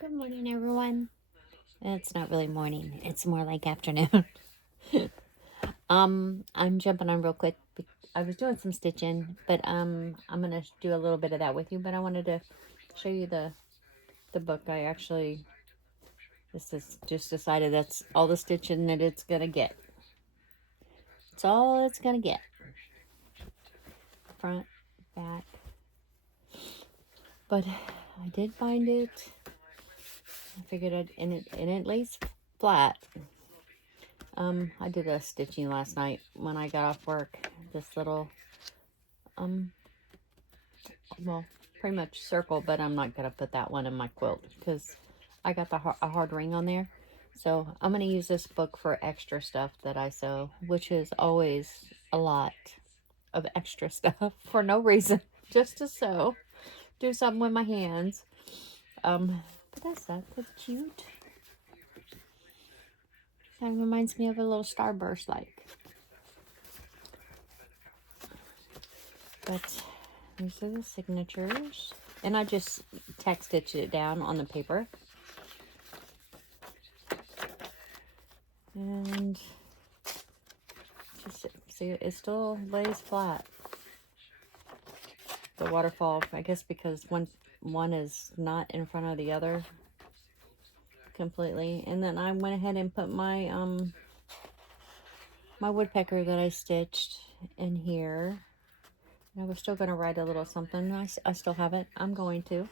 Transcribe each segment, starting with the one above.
Good morning, everyone. It's not really morning. It's more like afternoon. I'm jumping on real quick. I was doing some stitching, but I'm gonna do a little bit of that with you. But I wanted to show you the book. I actually this is just decided that's all the stitching that it's gonna get. It's all it's gonna get. Front, back. But I did find it. I figured it lays flat. I did a stitching last night when I got off work. This little, well, pretty much circle, but I'm not gonna put that one in my quilt because I got a hard ring on there. So I'm gonna use this book for extra stuff that I sew, which is always a lot of extra stuff for no reason, just to sew, do something with my hands. But that's cute. Kind of reminds me of a little starburst like. But these are the signatures. And I just tack stitched it down on the paper. And just see, it still lays flat. The waterfall, I guess because one is not in front of the other completely. And then I went ahead and put my my woodpecker that I stitched in here. I was still going to write a little something. I still have it. I'm going to.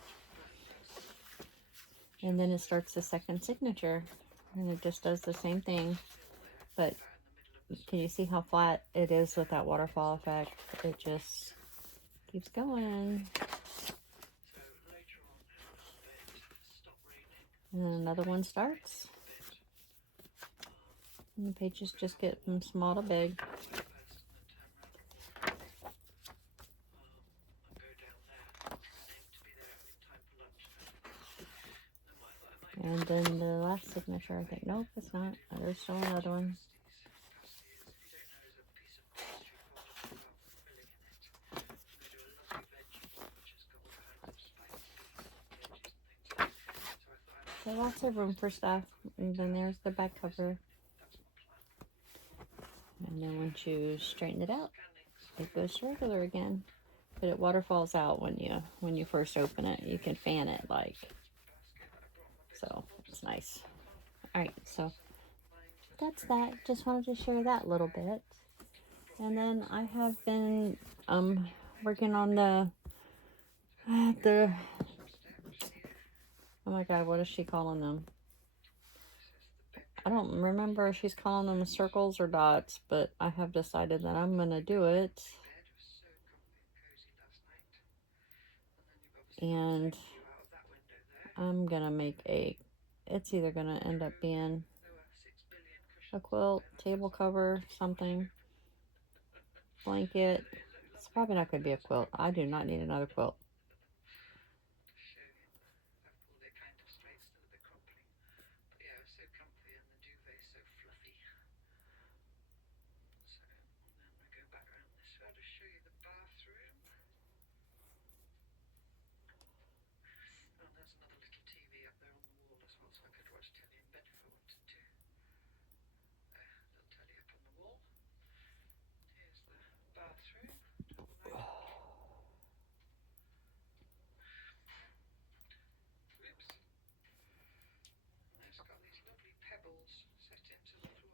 And then it starts the second signature. And it just does the same thing. But can you see how flat it is with that waterfall effect? It just keeps going. And then another one starts. And the pages just get from small to big. And then the last signature, I think, nope, it's not. There's still another one. So lots of room for stuff. And then there's the back cover. And then once you straighten it out, it goes regular again. But it waterfalls out when you first open it. You can fan it like so. It's nice. All right, so that's that. Just wanted to share that little bit. And then I have been working on the oh my god, what is she calling them? I don't remember if she's calling them circles or dots, but I have decided that I'm gonna do it. And I'm gonna make it's either gonna end up being a quilt, table cover, something, blanket. It's probably not gonna be a quilt. I do not need another quilt.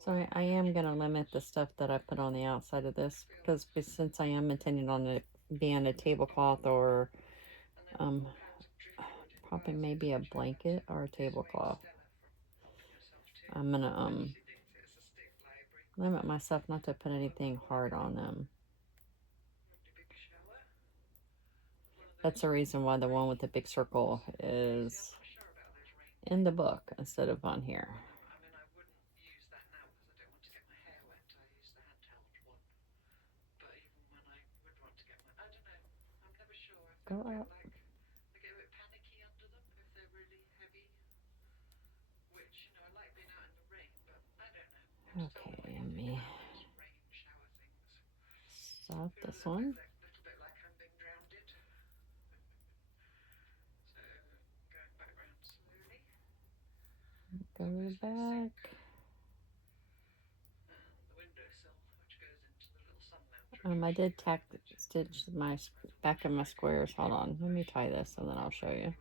So I am going to limit the stuff that I put on the outside of this because since I am intending on it being a tablecloth or probably maybe a blanket or a tablecloth, I'm going to limit myself not to put anything hard on them. That's the reason why the one with the big circle is in the book instead of on here. Go up. Okay, let me stop this one. go to the back. I did tack stitch my back of my squares. Hold on, let me tie this and then I'll show you.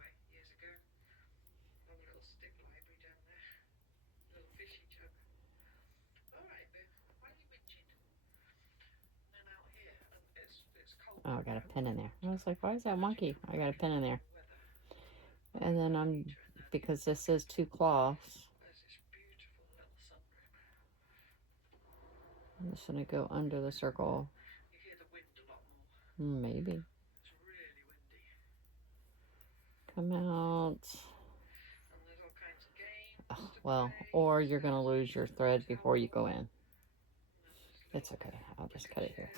Oh, I got a pin in there. I was like, why is that wonky? I got a pin in there. And then because this is 2 cloths, I'm just gonna go under the circle. Maybe. Come out. Oh, well, or you're gonna lose your thread before you go in. It's okay. I'll just cut it here.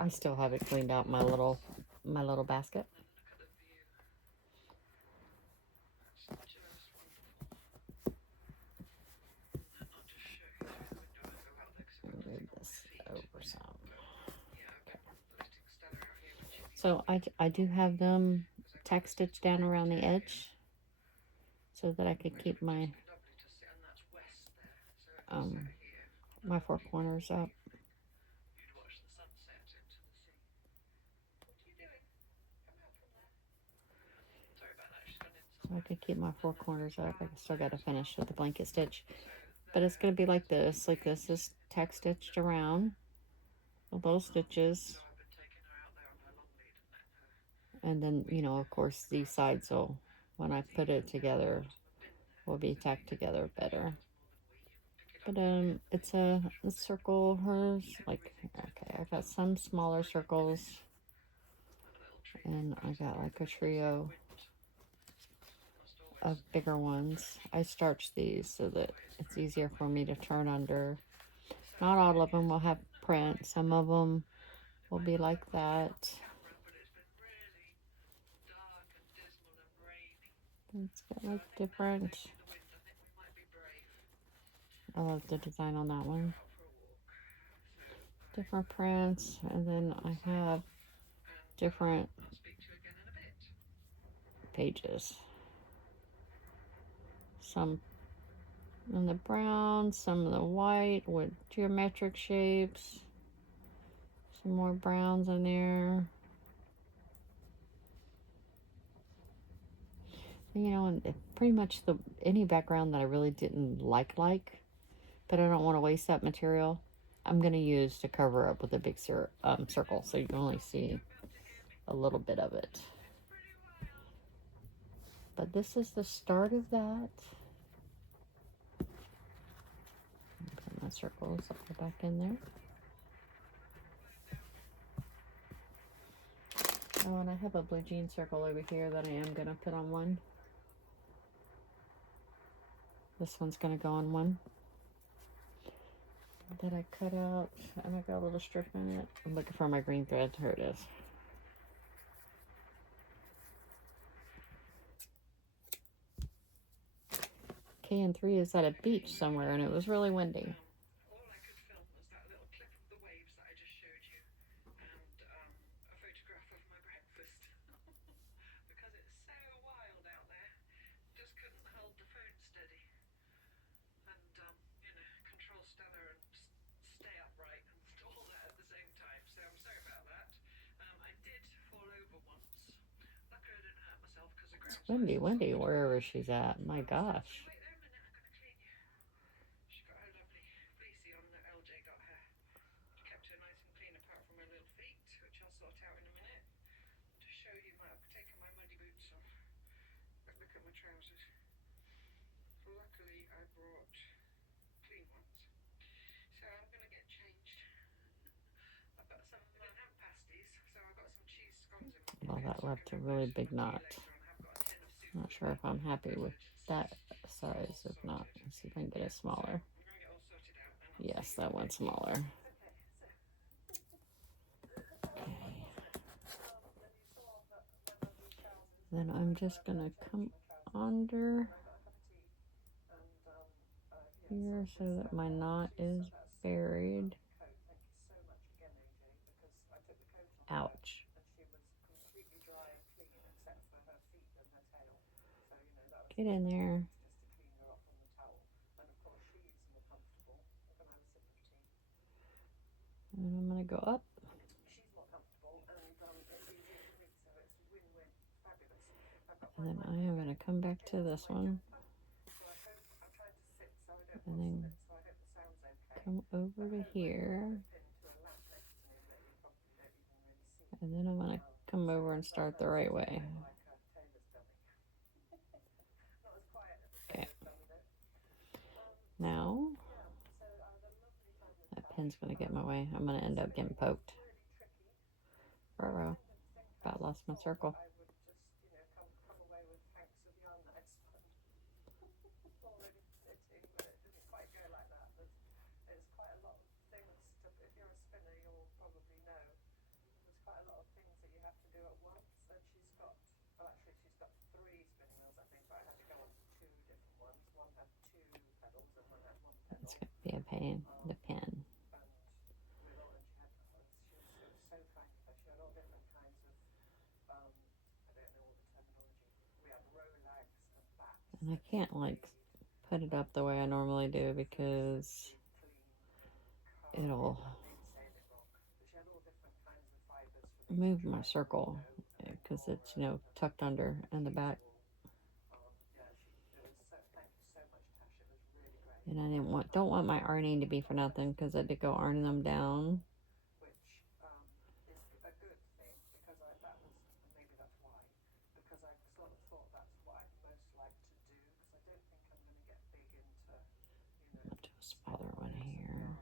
I still haven't cleaned out my little basket. Move this over some. Okay. So I do have them tack stitched down around the edge so that I could keep my my 4 corners up. So I could keep my 4 corners up. I still got to finish with the blanket stitch. But it's going to be like this. Like this is tack stitched around the little stitches. And then, you know, of course, these sides will, when I put it together, will be tacked together better. But it's a circle. Hers, like, okay, I got some smaller circles. And I got like a trio of bigger ones. I starched these so that it's easier for me to turn under. Not all of them will have print. Some of them will be like that. It's got like different. I love the design on that one. Different prints, and then I have different pages. Some in the brown, some in the white with geometric shapes. Some more browns in there. You know, and pretty much any background that I really didn't like, but I don't want to waste that material, I'm going to use to cover up with a big circle, so you can only see a little bit of it. But this is the start of that. Put my circles all back in there. Oh, and I have a blue jean circle over here that I am going to put on one. This one's going to go on one that I cut out, and I got a little strip in it. I'm looking for my green thread. Here it is. KN3 is at a beach somewhere, and it was really windy. Windy, windy, wherever she's at. My gosh. Well, that left a really big knot. Not sure if I'm happy with that size. If not, let's see if I can get it smaller. Yes, that one's smaller. Okay. Then I'm just gonna come under here so that my knot is buried. Ouch. Get in there. And I'm going to go up. And then I am going to come back to this one. And then come over to here. And then I'm going to come over and start the right way. Okay. Now, that pin's going to get in my way. I'm going to end up getting poked. About lost my circle. It's going to be a pain, the pin. And I can't like put it up the way I normally do because it'll move my circle because it's, you know, tucked under in the back. And I don't want my ironing to be for nothing because I did go iron them down. I'm going to do a smaller one here.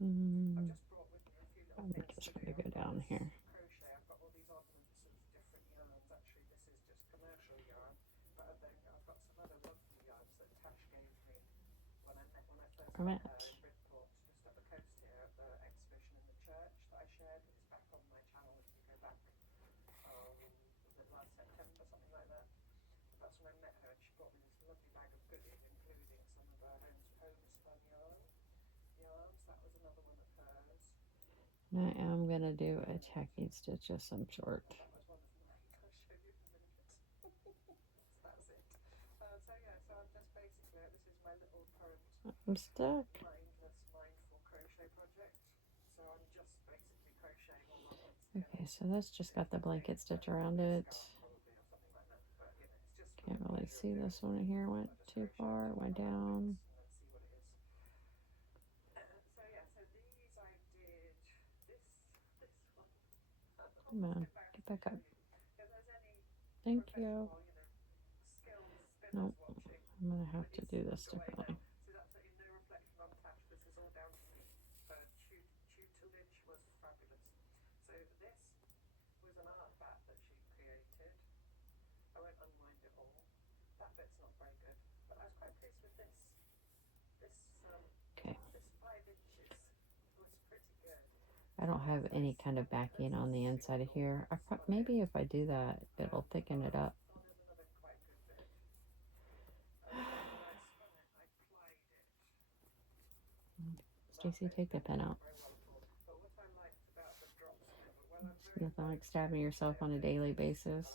I'm just going to go down here. Right. Now I'm going to do a tacking stitch of some sort. I'm stuck. Okay, so that's just got the blanket stitch around it. Can't really see this one here. Went too far. It went down. Come on, get back up. Thank you. Nope, I'm gonna have to do this differently. Okay. I don't have any kind of backing on the inside of here. Maybe if I do that, it'll thicken it up. Stacy, take the pen out. Nothing like stabbing yourself on a daily basis.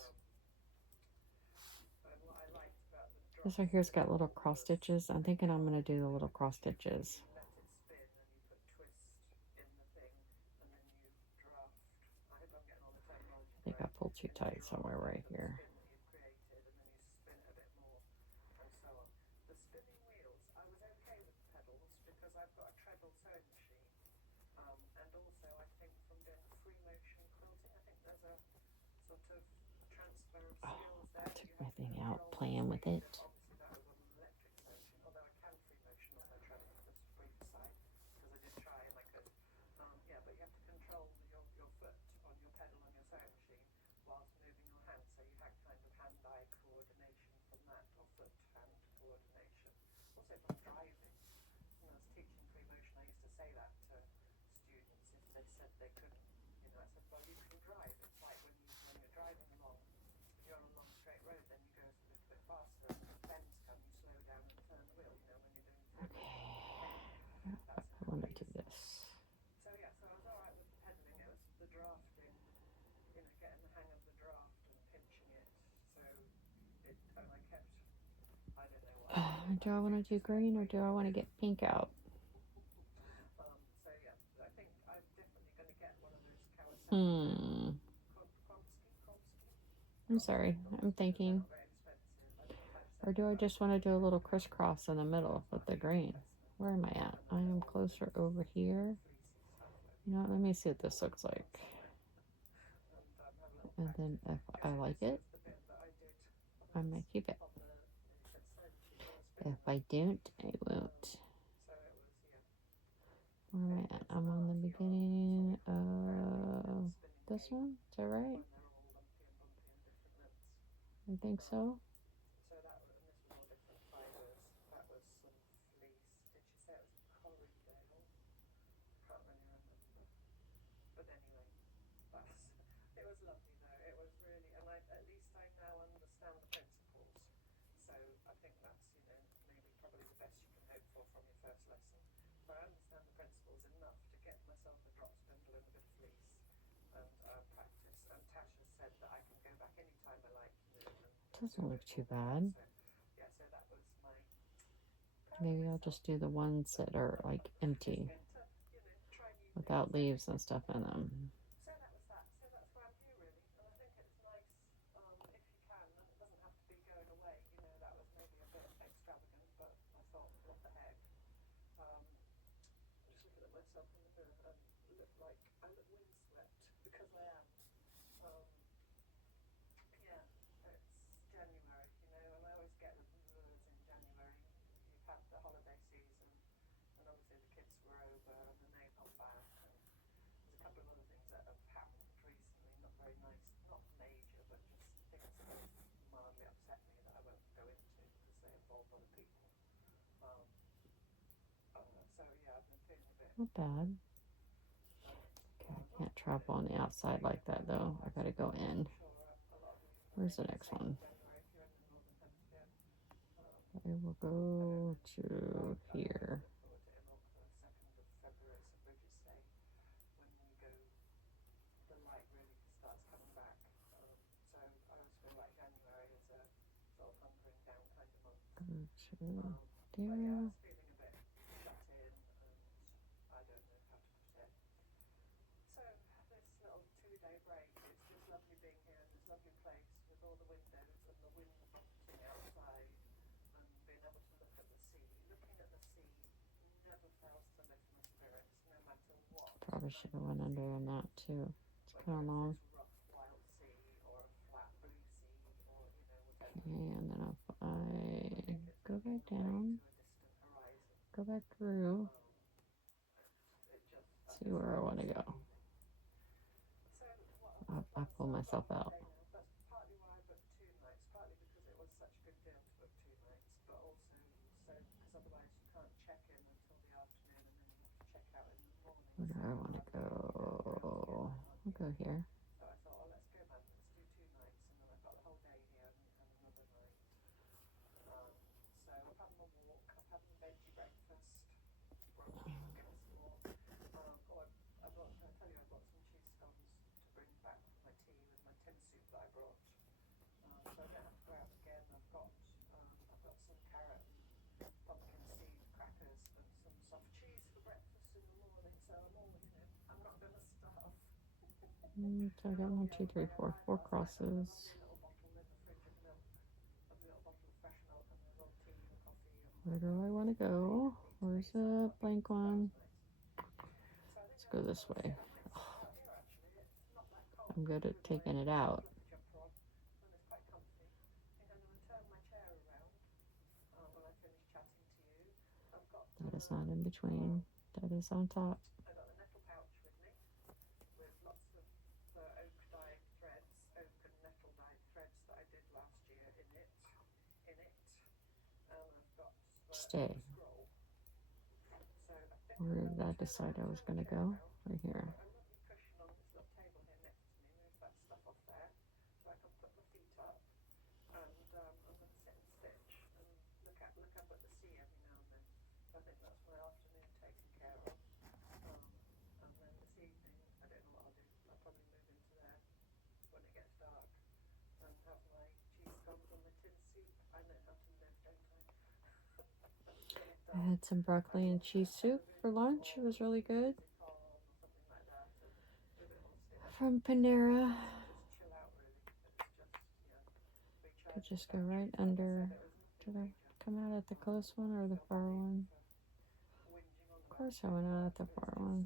This one here's got little cross stitches. I'm thinking I'm going to do the little cross stitches. I think I pulled too tight somewhere right here. Oh, I took my thing out playing with it. I want to do this. Do I want to do green or do I want to get pink out? I'm sorry. I'm thinking. Or do I just want to do a little crisscross in the middle with the green? Where am I at? I am closer over here. You know what? Let me see what this looks like. And then if I like it, I might keep it. If I don't, I won't. Where am I at? I'm on the beginning of this one. Is that right? I think so. Doesn't look too bad. Maybe I'll just do the ones that are like empty without leaves and stuff in them. Not bad. Okay, I can't travel on the outside like that though. I gotta go in. Where's the next one? I will go to here. Go to there. Probably should have went under on that too. It's kind of long. Okay, and then if I go back down, go back through, see where I want to go. I pull myself out. Where do I want to go? I'll go here. So I got 1, 2, 3, 4, 4 crosses. Where do I want to go? Where's the blank one? Let's go this way. Oh, I'm good at taking it out. That is not in between. That is on top. Stay. Where did I decide I was going to go? Right here. I had some broccoli and cheese soup for lunch. It was really good. From Panera. Could just go right under. Did I come out at the close one or the far one? Of course I went out at the far one.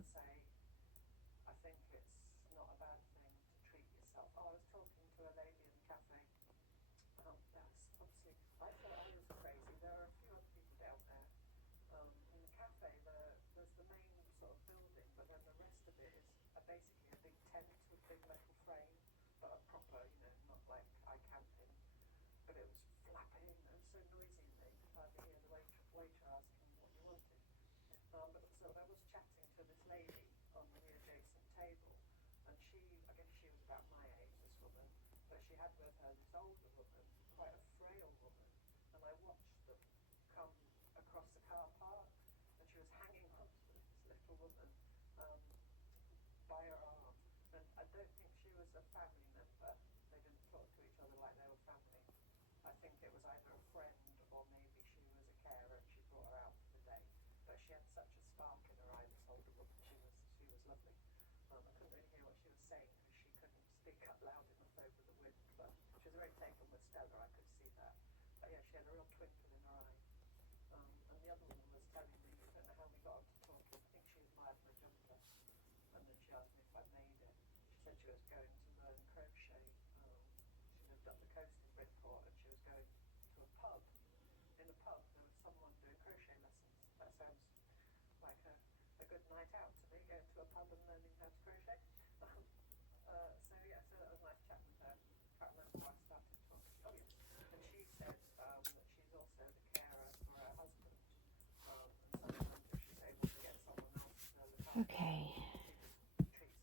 Okay.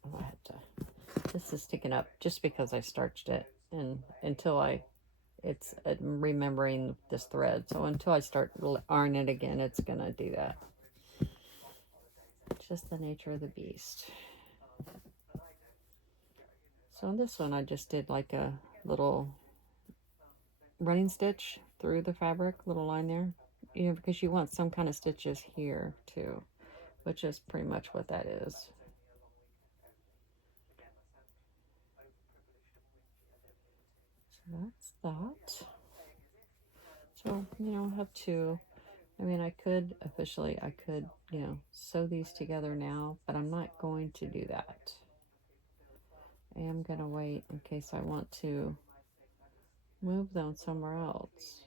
Oh, I have to. This is sticking up just because I starched it, and until it's remembering this thread. So until I start ironing it again, it's gonna do that. Just the nature of the beast. So on this one, I just did like a little running stitch through the fabric, little line there, because you want some kind of stitches here too, which is pretty much what that is. So that's that. So, I have two. I mean, I could sew these together now, but I'm not going to do that. I am going to wait in case I want to move them somewhere else.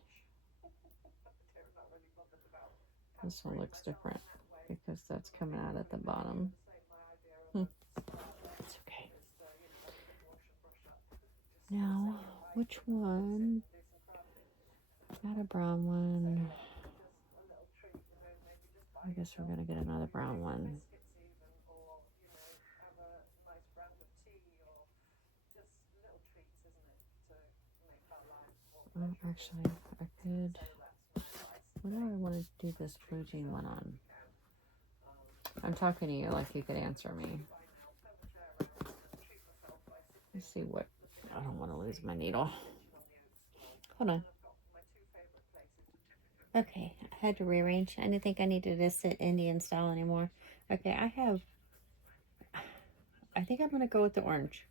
This one looks different because that's coming out at the bottom. It's okay. Now, which one? Got a brown one. I guess we're going to get another brown one. Well, actually, I could. What do I want to do this blue jean one on? I'm talking to you like you could answer me. Let's see what. I don't want to lose my needle. Hold on. Okay, I had to rearrange. I didn't think I needed to sit Indian style anymore. Okay, I think I'm going to go with the orange.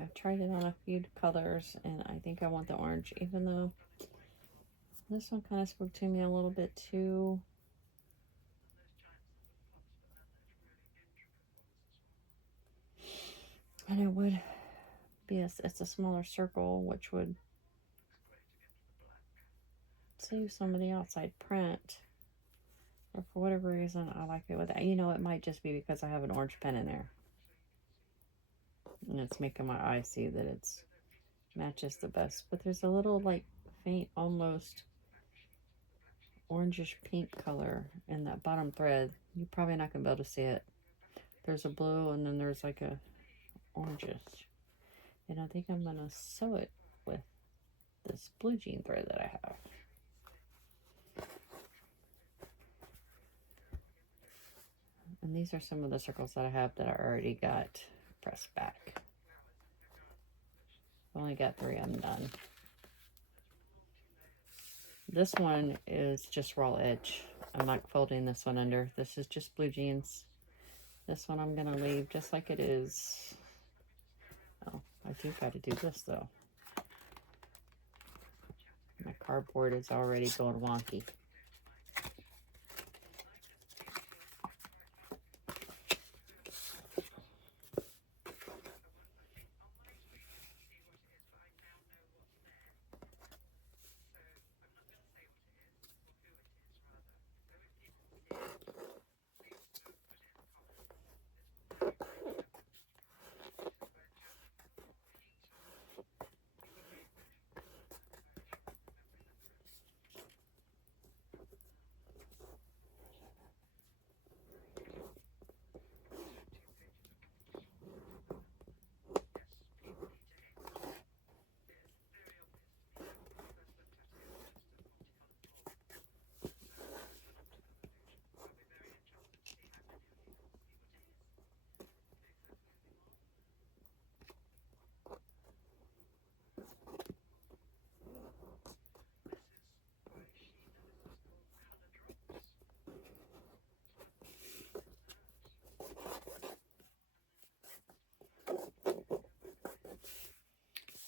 I've tried it on a few colors, and I think I want the orange, even though this one kind of spoke to me a little bit too. And it would be it's a smaller circle, which would save some of the outside print. Or for whatever reason, I like it with that. You know, it might just be because I have an orange pen in there. And it's making my eye see that it's matches the best. But there's a little like faint, almost orangish pink color in that bottom thread. You're probably not going to be able to see it. There's a blue and then there's like a orangish. And I think I'm going to sew it with this blue jean thread that I have. And these are some of the circles that I have that I already got pressed back. I've only got 3 of them done. This one is just raw edge. I'm not folding this one under. This is just blue jeans. This one I'm going to leave just like it is. Oh, I do got to do this though. My cardboard is already going wonky.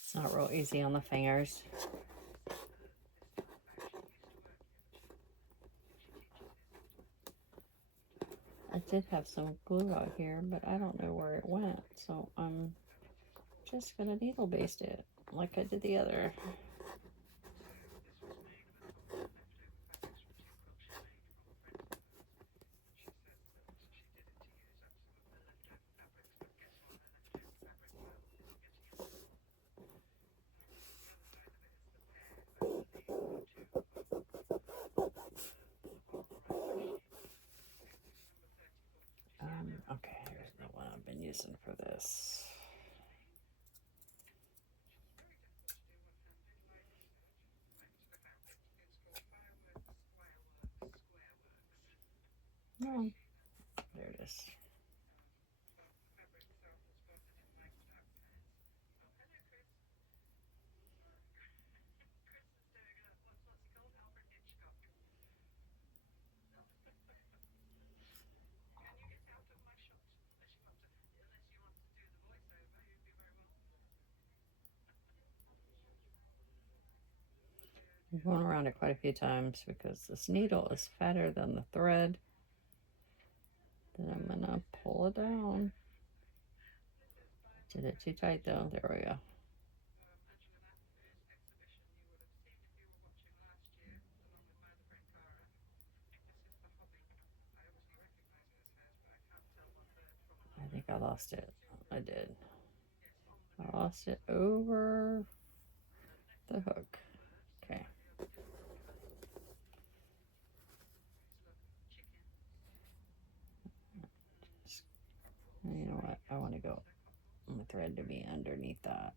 It's not real easy on the fingers. I did have some glue out here, but I don't know where it went. So I'm just going to needle baste it like I did the other. Okay, here's the one I've been using for this. Oh, there it is. I'm going around it quite a few times because this needle is fatter than the thread. Then I'm going to pull it down. Did it too tight though. There we go. I think I lost it. I did. I lost it over the hook. Okay. You know what? I want to go on the thread to be underneath that.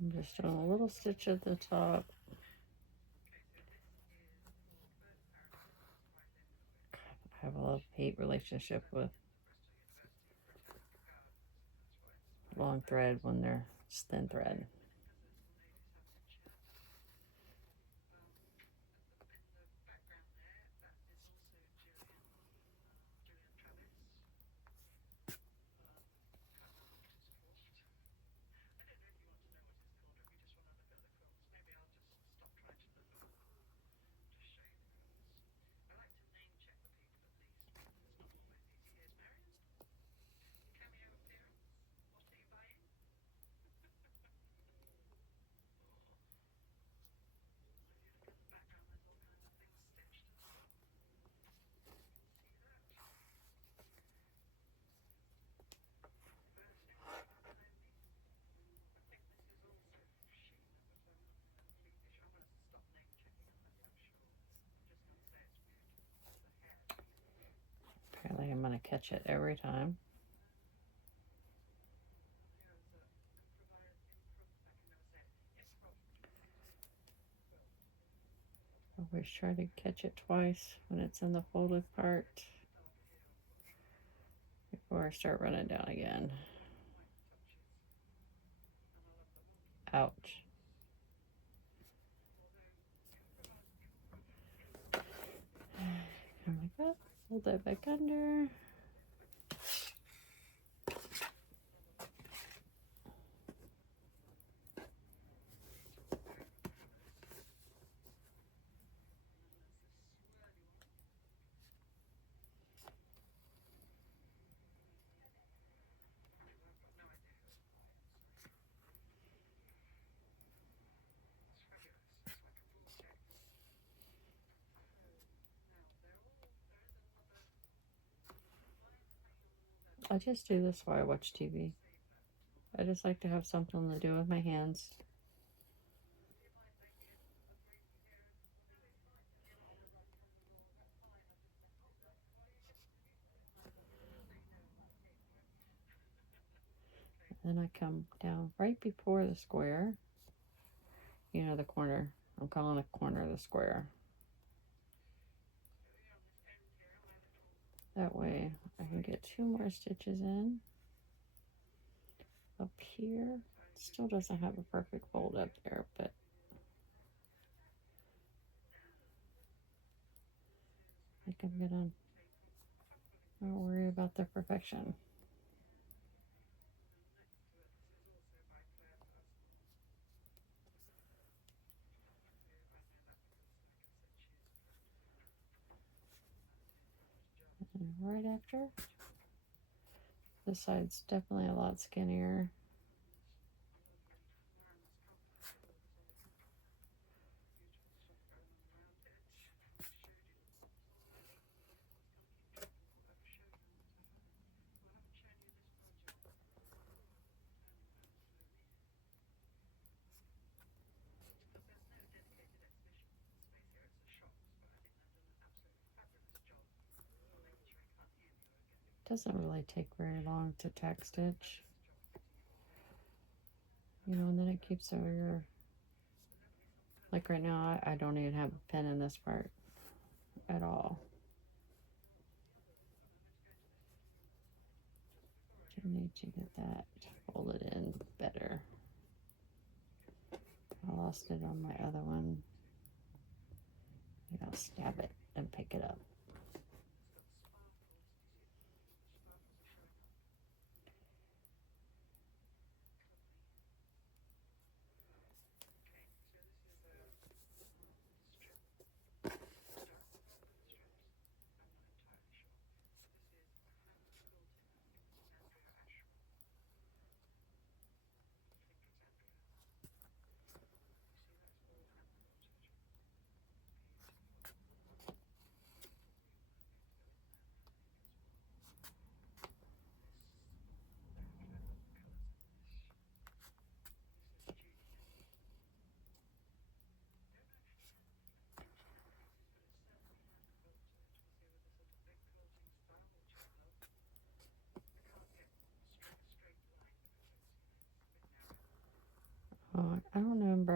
I'm just doing a little stitch at the top. I have a love-hate relationship with long thread when they're thin thread. Apparently I'm going to catch it every time. Always try to catch it twice when it's in the folded part before I start running down again. Ouch. Come like that, hold that back under. I just do this while I watch TV. I just like to have something to do with my hands. Then I come down right before the square. You know, the corner. I'm calling the corner of the square. That way I can get 2 more stitches in. Up here, still doesn't have a perfect fold up there, but I think I'm gonna not worry about the perfection. And right after, this side's definitely a lot skinnier. Doesn't really take very long to tack stitch. You know, and then it keeps over your, like right now, I don't even have a pin in this part at all. You need to get that folded in better. I lost it on my other one. I'll stab it and pick it up.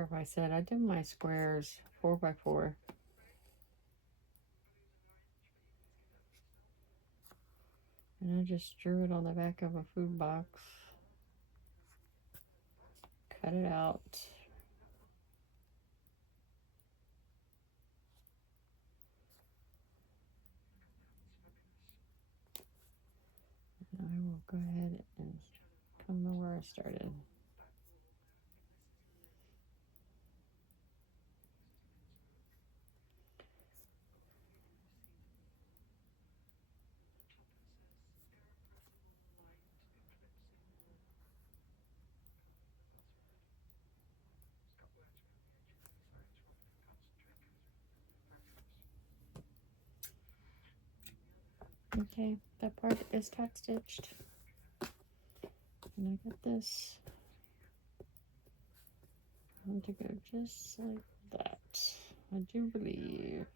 Or if I said I did my squares 4x4. And I just drew it on the back of a food box. Cut it out. And I will go ahead and come to where I started. Okay, that part is tack stitched. And I got this. I want to go just like that. I do believe.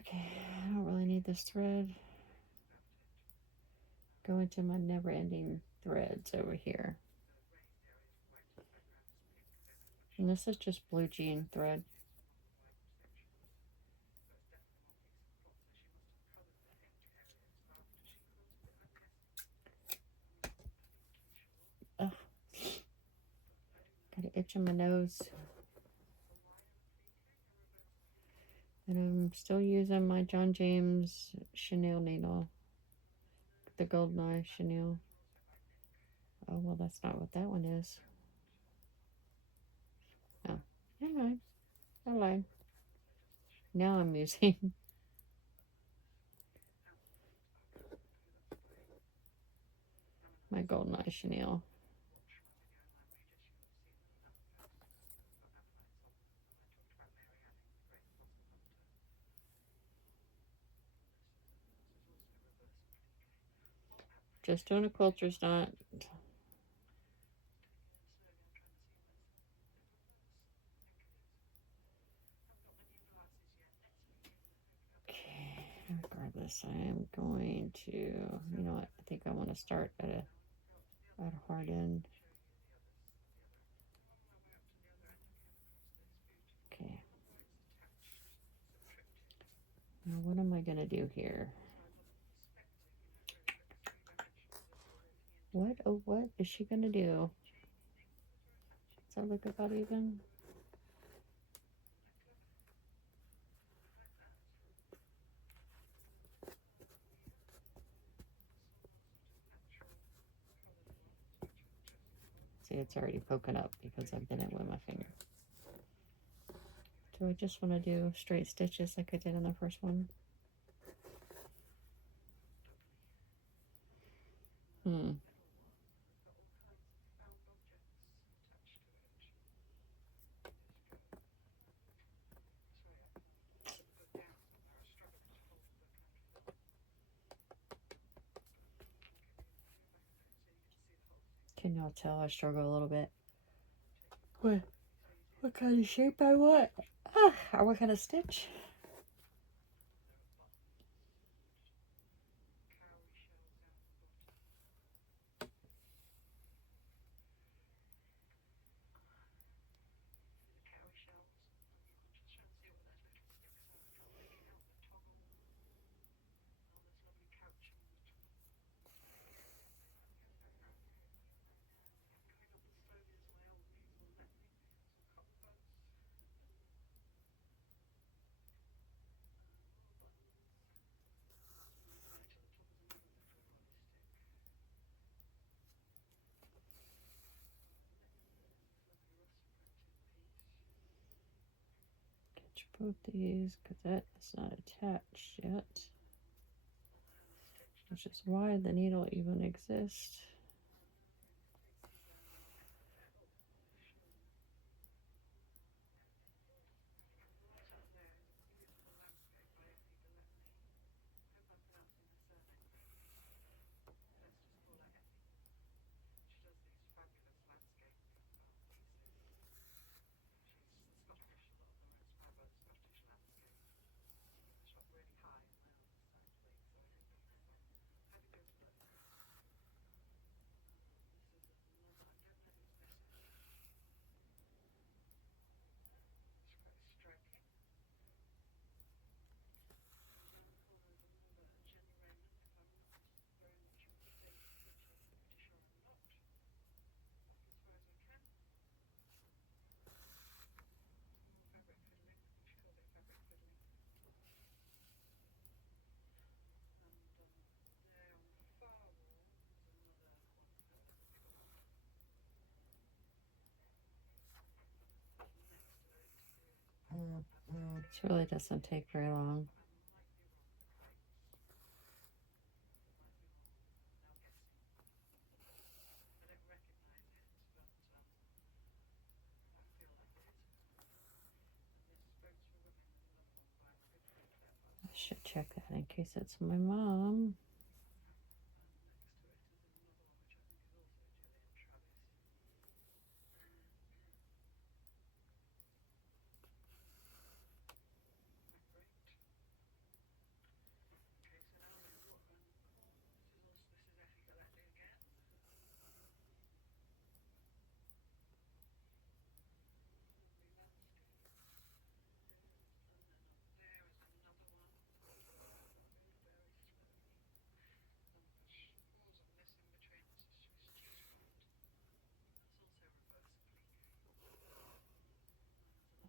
Okay, I don't really need this thread. Go into my never-ending threads over here. And this is just blue jean thread. Ugh. Got an itch in my nose. And I'm still using my John James chenille needle. The GoldenEye chenille. Oh, well, that's not what that one is. Oh, never mind. I lied. Now I'm using my GoldenEye chenille. Just doing a quilter's knot. Okay, regardless, I am going to, you know what, I think I want to start at a hard end. Okay. Now what am I going to do here? What? Oh, what is she going to do? Does that look about even? See, it's already poking up because I've done it with my finger. Do I just want to do straight stitches like I did in the first one? Can y'all tell I struggle a little bit? What kind of shape I want? Or what kind of stitch? Catch both these because that is not attached yet. Which is why the needle even exists. This really doesn't take very long. I should check that in case it's my mom.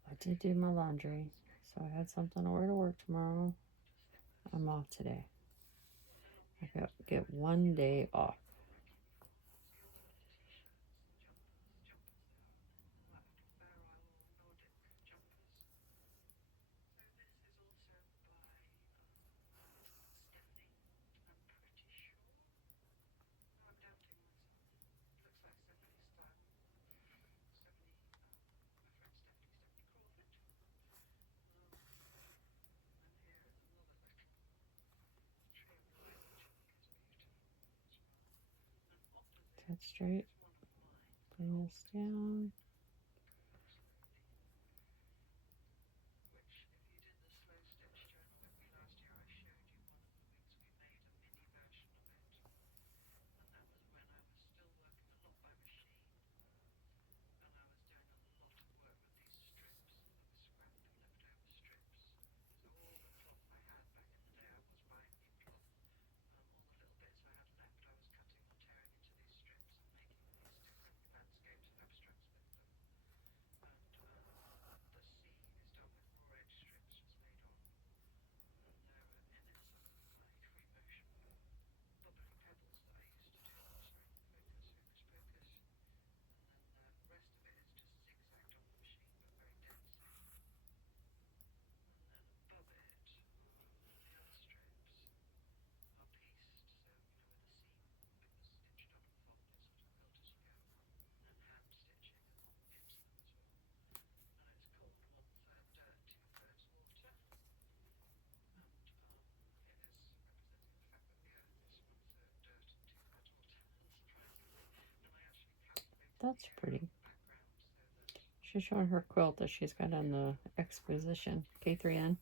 I did do my laundry, so I had something to wear to work tomorrow. I'm off today. I get one day off. Cut straight. Bring this down. That's pretty. She's showing her quilt that she's got on the exposition, K3N.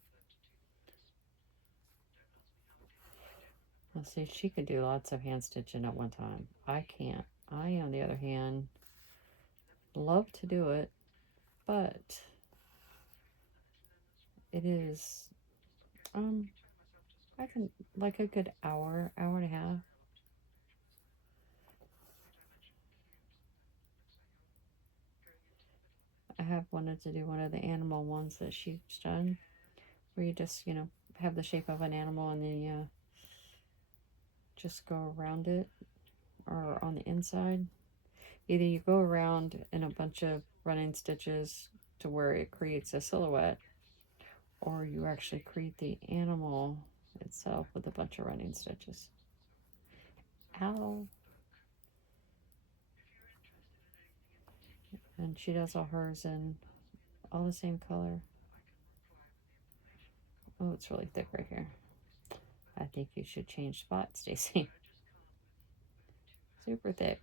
Let's see, she could do lots of hand stitching at one time. I can't. I, on the other hand, love to do it, but it is, I can, like a good hour, hour and a half. I have wanted to do one of the animal ones that she's done, where you just, have the shape of an animal and then you just go around it, or on the inside. Either you go around in a bunch of running stitches to where it creates a silhouette, or you actually create the animal itself with a bunch of running stitches. Ow. And she does all hers in all the same color. Oh, it's really thick right here. I think you should change spots, Stacy. Super thick.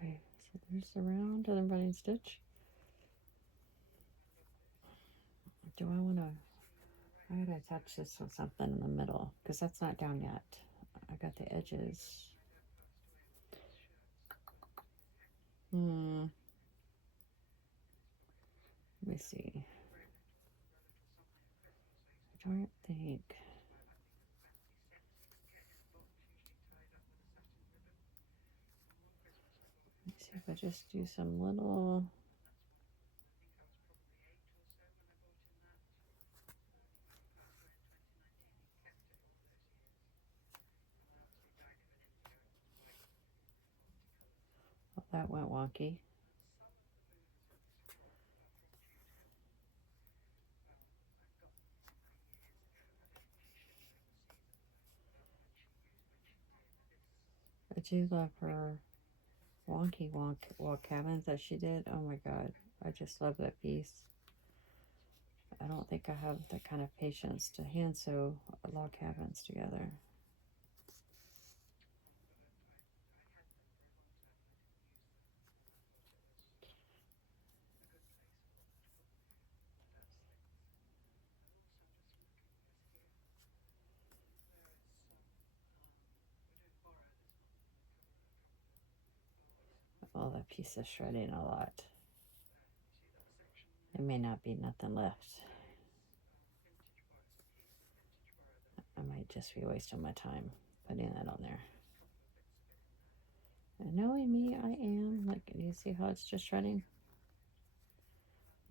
Okay, so there's the round and the running stitch. Do I want to I gotta attach this with something in the middle because that's not down yet. I got the edges. Let me see. I don't think. Let's see if I just do some little. Oh, that went wonky. I do love her wonky wall cabins that she did. Oh my god, I just love that piece. I don't think I have that kind of patience to hand sew log cabins together. Oh, that piece is shredding a lot. There may not be nothing left. I might just be wasting my time putting that on there. And knowing me, I am. Like, do you see how it's just shredding?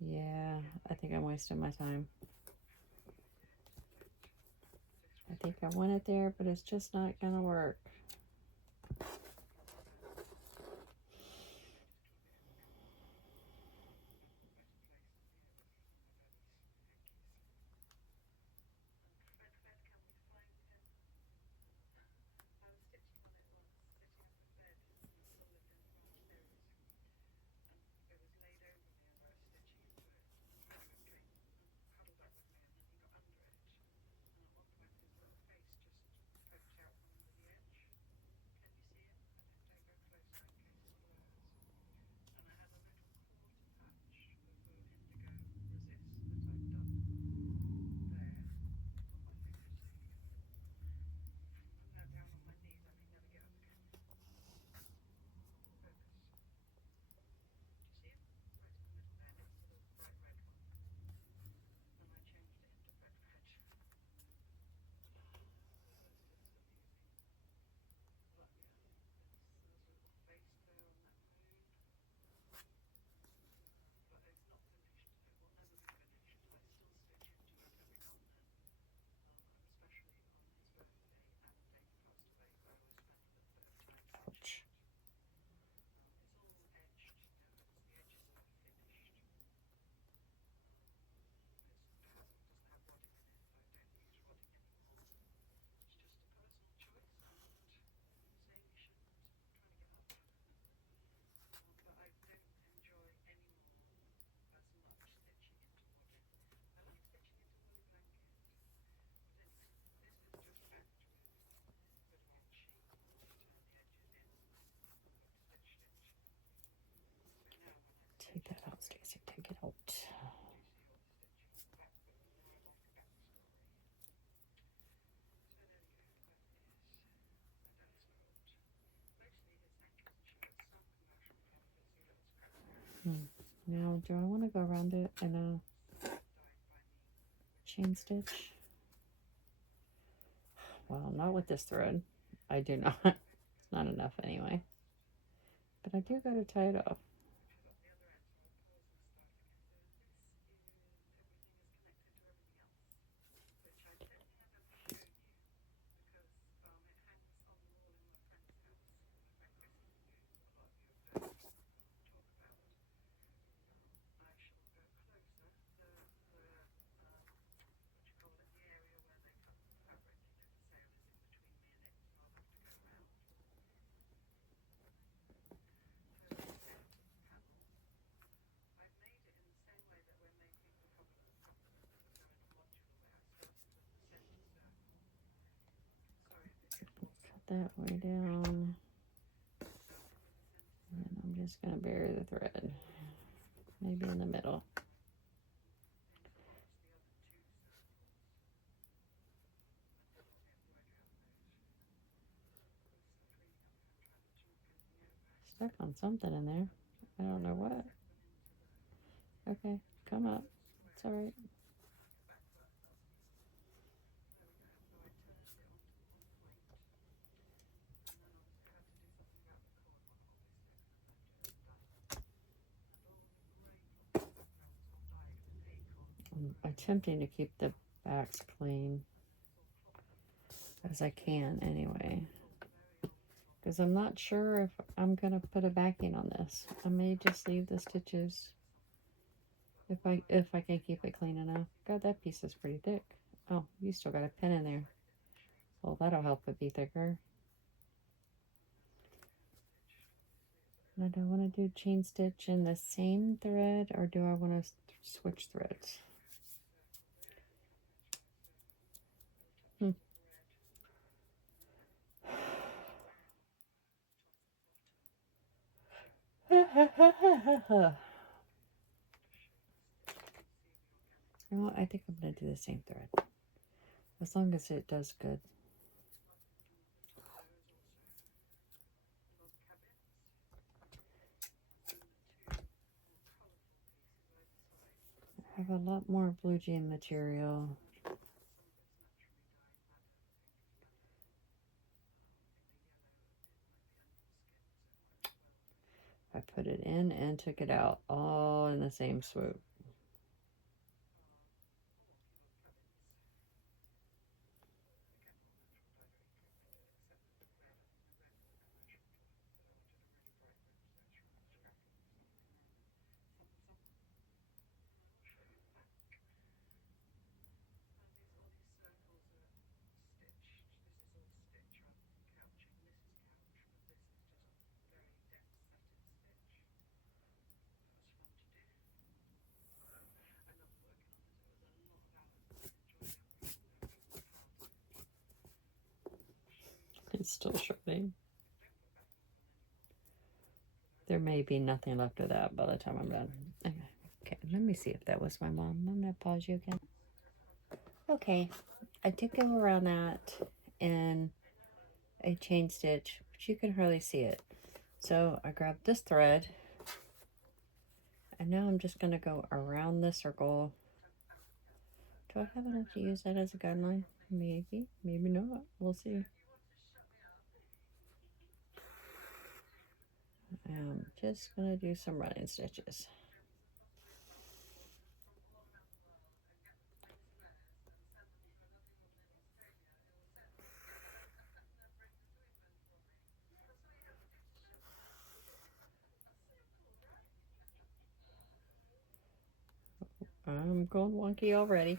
Yeah, I think I'm wasting my time. I think I want it there, but it's just not gonna work. Ouch. Take that out, Stacy. Take it out. Now, do I want to go around it in a chain stitch? Well, not with this thread. I do not. It's not enough anyway. But I do got to tie it off. That way down, and I'm just going to bury the thread, maybe in the middle. stuck on something in there. I don't know what. Okay, come up. It's alright. I'm attempting to keep the backs clean as I can anyway. Because I'm not sure if I'm going to put a backing on this. I may just leave the stitches if I can keep it clean enough. God, that piece is pretty thick. Oh, you still got a pin in there. Well, that'll help it be thicker. Now, do I want to do chain stitch in the same thread, or do I want to switch threads? You I think I'm going to do the same thread. As long as it does good. I have a lot more blue jean material. I put it in and took it out all in the same swoop. It's still showing. There may be nothing left of that by the time I'm done. Okay, let me see if that was my mom. I'm going to pause you again. Okay, I did go around that in a chain stitch, but you can hardly see it. So I grabbed this thread, and now I'm just going to go around the circle. Do I have enough to use that as a guideline? Maybe, maybe not. We'll see. I'm just going to do some running stitches. I'm going wonky already.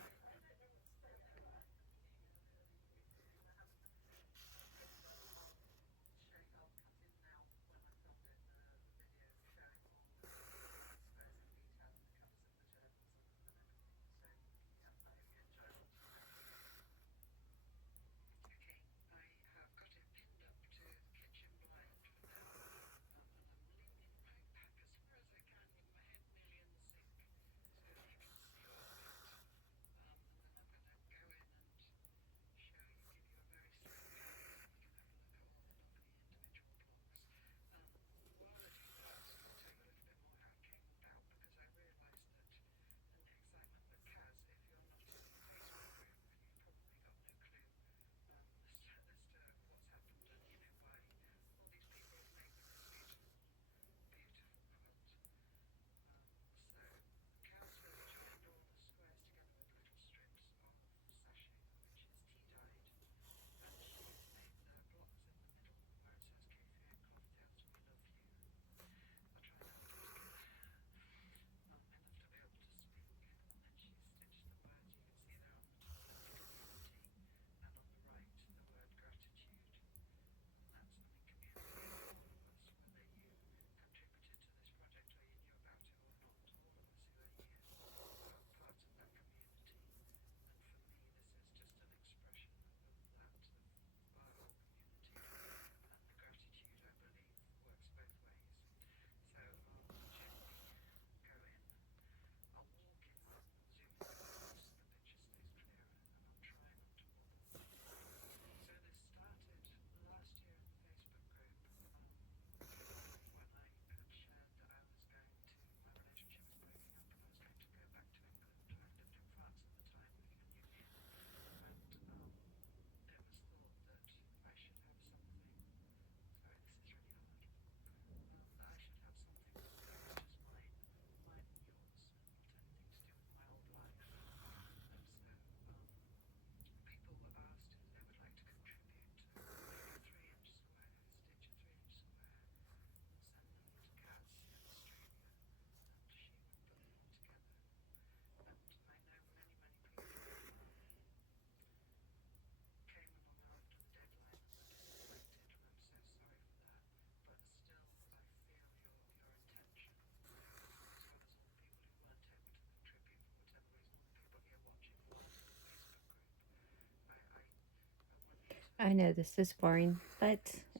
I know this is boring, but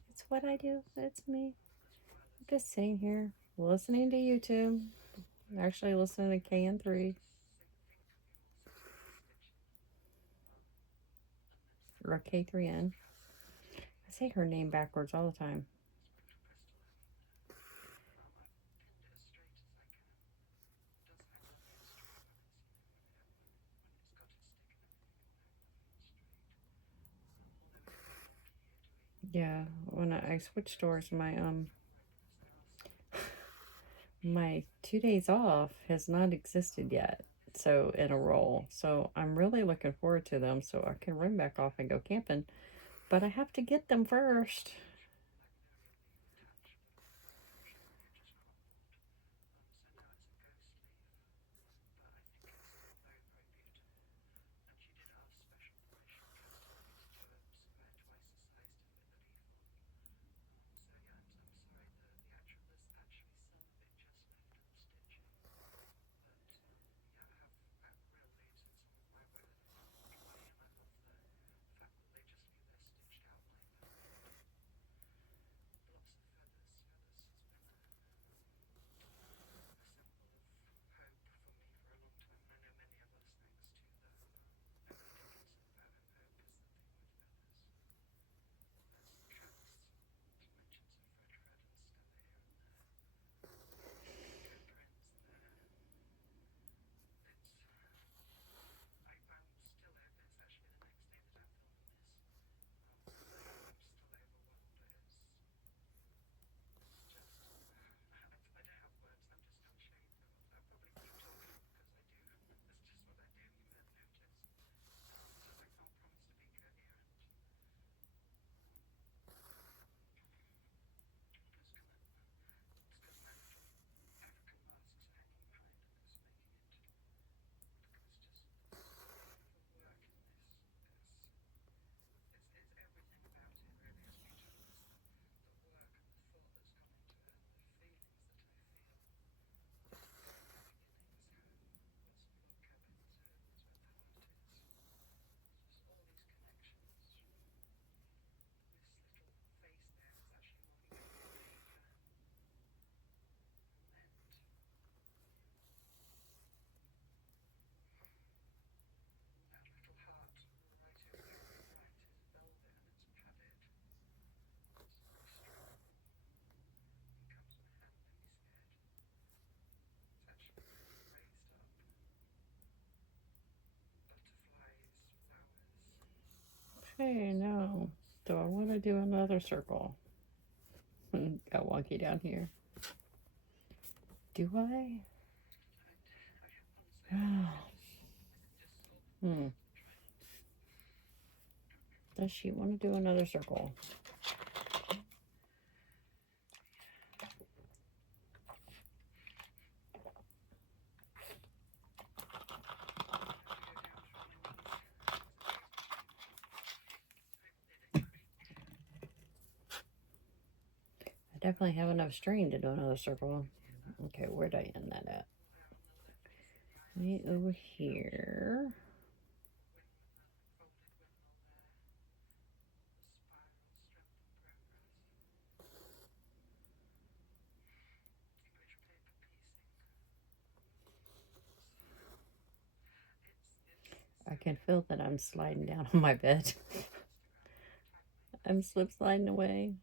it's what I do. It's me. I'm just sitting here listening to YouTube. Actually, listening to KN3 or K3N. I say her name backwards all the time. Yeah, when I switched stores, my 2 days off has not existed yet. So in a row. So I'm really looking forward to them so I can run back off and go camping. But I have to get them first. Hey, no. Do I want to do another circle? Got wonky down here. Do I? Hmm. Does she want to do another circle? I definitely have enough string to do another circle. Okay, where'd I end that at? Right over here. I can feel that I'm sliding down on my bed. I'm slip sliding away.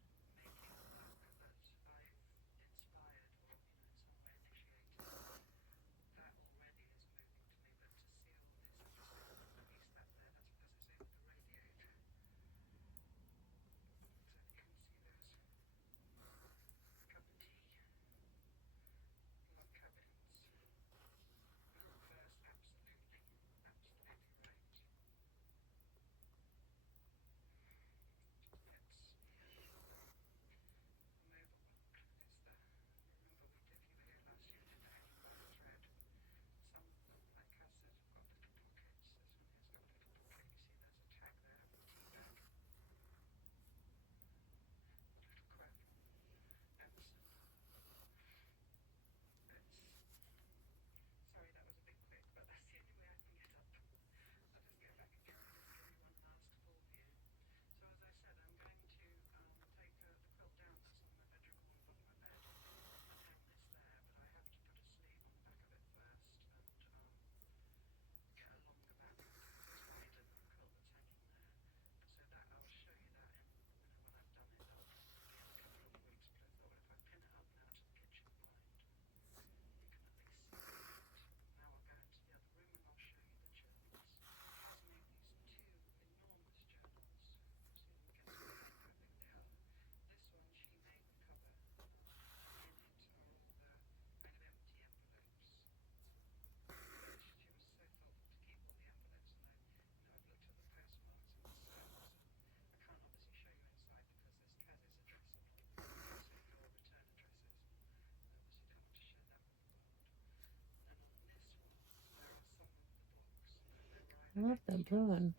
I love that blue one.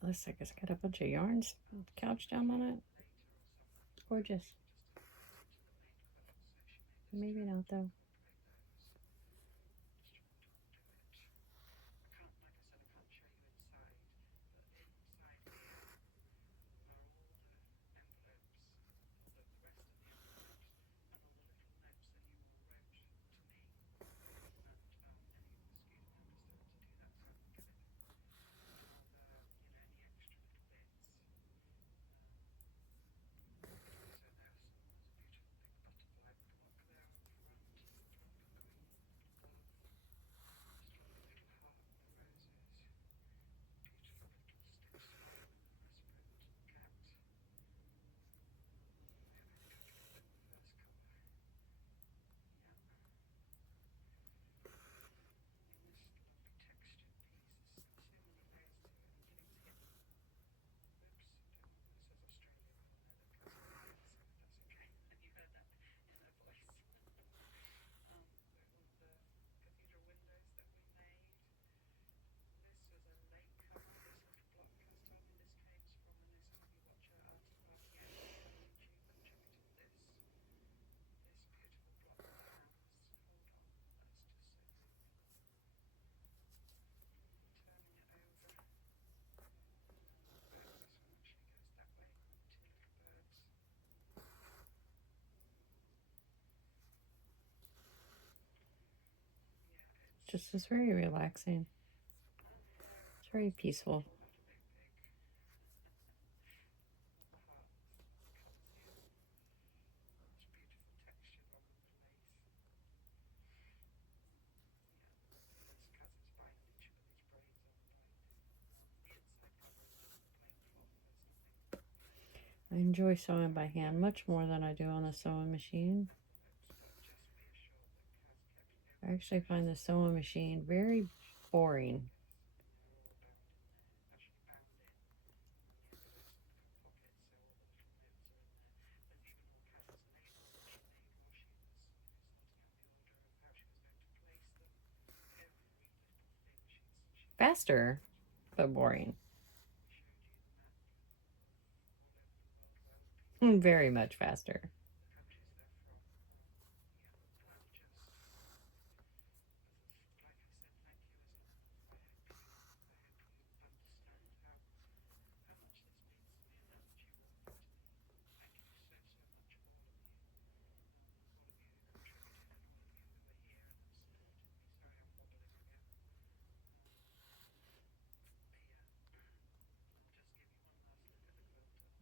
Looks like it's got a bunch of yarns couched down on it. Gorgeous. Maybe not though. Just is very relaxing. It's very peaceful. I enjoy sewing by hand much more than I do on the sewing machine. I actually find the sewing machine very boring. Faster, but boring. Very much faster.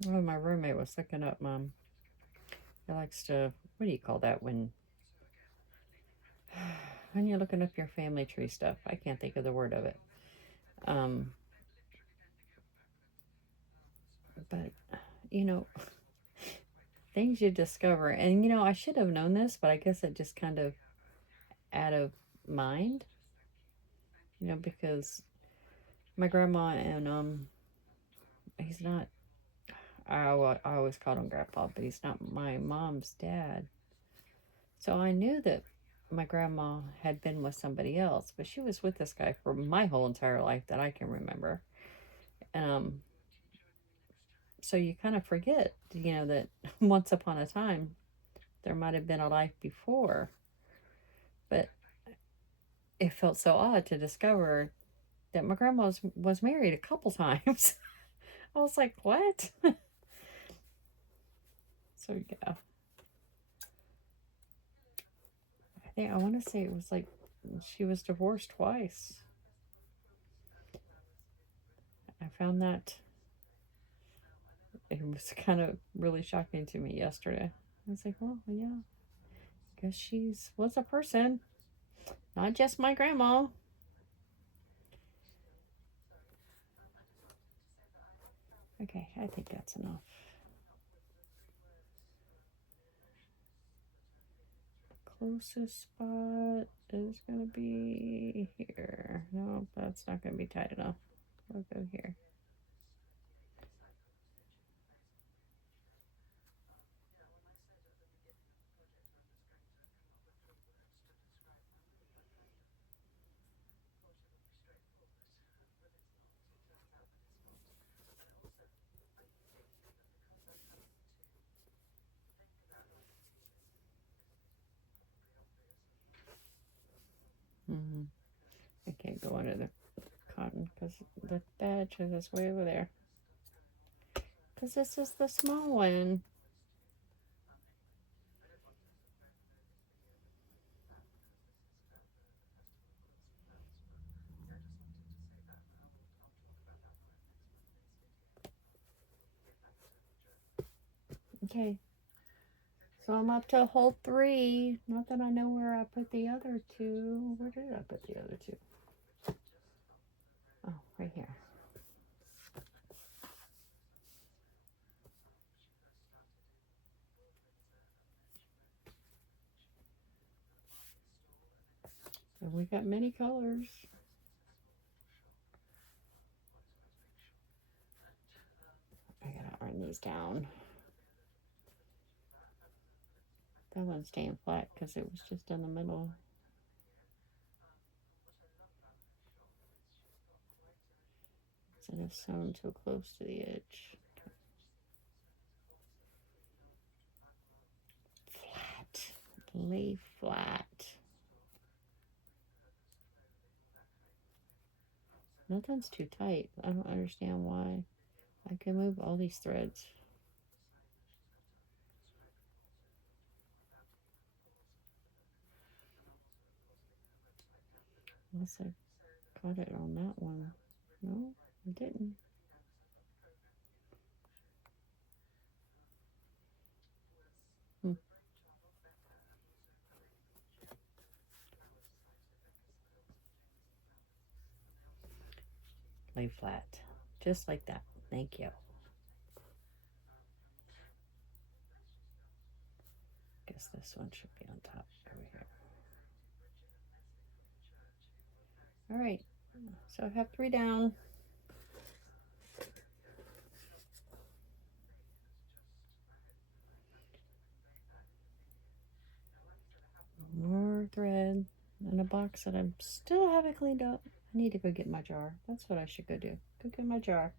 Oh, my roommate was looking up, Mom. He likes to, what do you call that when you're looking up your family tree stuff? I can't think of the word of it. Um, but you know, things you discover, and I should have known this, but I guess it just kind of out of mind, because my grandma and he's not. I always called him grandpa, but he's not my mom's dad. So I knew that my grandma had been with somebody else, but she was with this guy for my whole entire life that I can remember. Um, so you kind of forget, that once upon a time there might have been a life before, but it felt so odd to discover that my grandma was married a couple times. I was like, what? So yeah, I want to say it was like she was divorced twice. I found that it was kind of really shocking to me yesterday. I was like, well, yeah, I guess she's was a person, not just my grandma. Okay, I think that's enough. Closest spot is gonna be here. No, that's not gonna be tight enough. We'll go here. I can't go under the cotton because the badge is way over there. Because this is the small one. Okay. So I'm up to hole 3. Not that I know where I put the other 2. Where did I put the other 2? Oh, right here. And we got many colors. I gotta iron these down. That one's staying flat because it was just in the middle. Instead of sewn so close to the edge. Flat. Lay flat. Nothing's too tight. I don't understand why. I can move all these threads. Unless I got it on that one. No, I didn't. Lay flat. Just like that. Thank you. Guess this one should be on top over here. Alright. So I have 3 down. More thread in a box that I still haven't cleaned up. I need to go get my jar. That's what I should go do. Go get my jar.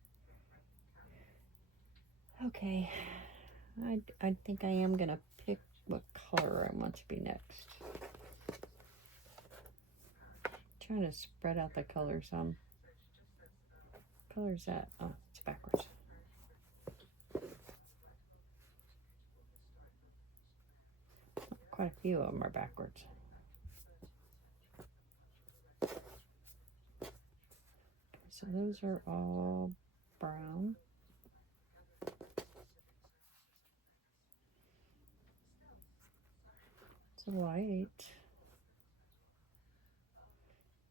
Okay. I think I am going to pick what color I want to be next. Trying to spread out the colors. What color is that? Oh, it's backwards. Quite a few of them are backwards. So those are all brown. It's white.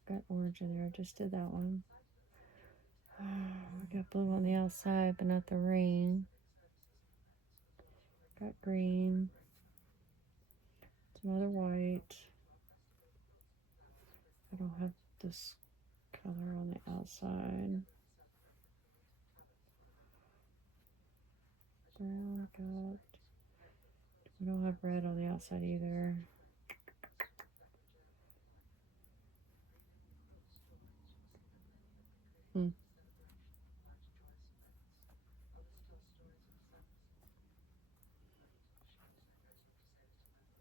Got orange in there. I just did that one. I got blue on the outside, but not the ring. Got green. Some other white. I don't have this color on the outside. Brown, got. We don't have red on the outside either.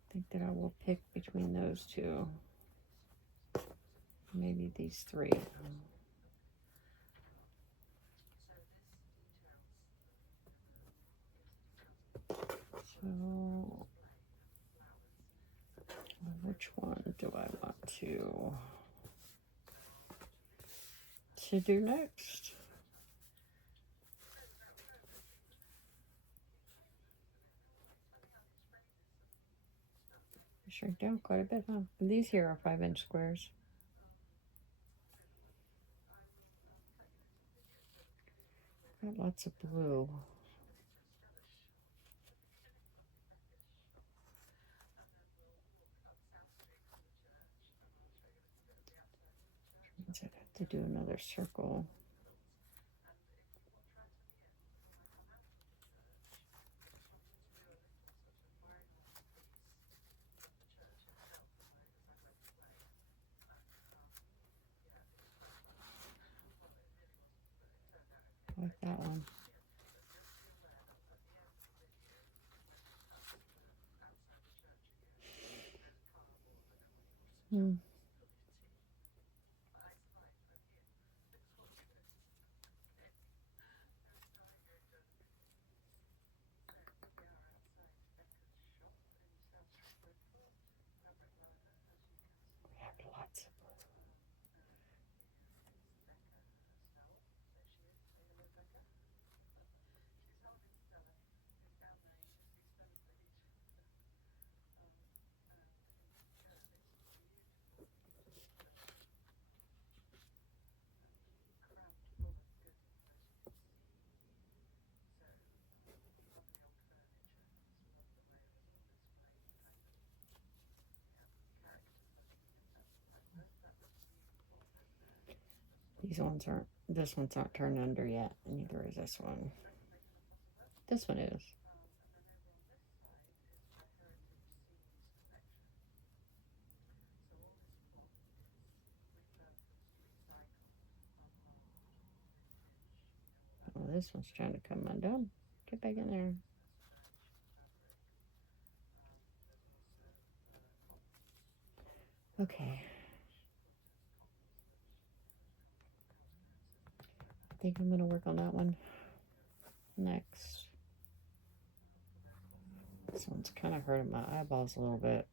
I think that I will pick between those 2. Maybe these 3. So, which one do I want to do next? I shrink down quite a bit, huh? And these here are 5-inch squares. Got lots of blue. Means I'd have to do another circle. Like that one. These ones aren't, this one's not turned under yet. Neither is this one. This one is. Oh, this one's trying to come undone. Get back in there. Okay. I think I'm going to work on that one next. This one's kind of hurting my eyeballs a little bit.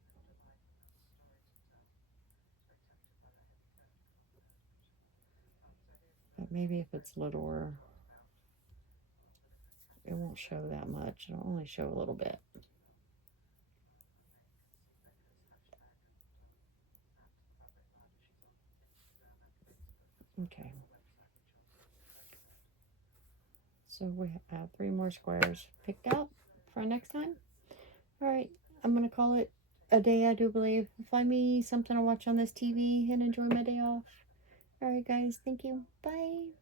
But maybe if it's littler, it won't show that much. It'll only show a little bit. Okay. So we have 3 more squares picked out for next time. Alright, I'm going to call it a day, I do believe. Find me something to watch on this TV and enjoy my day off. Alright, guys, thank you. Bye.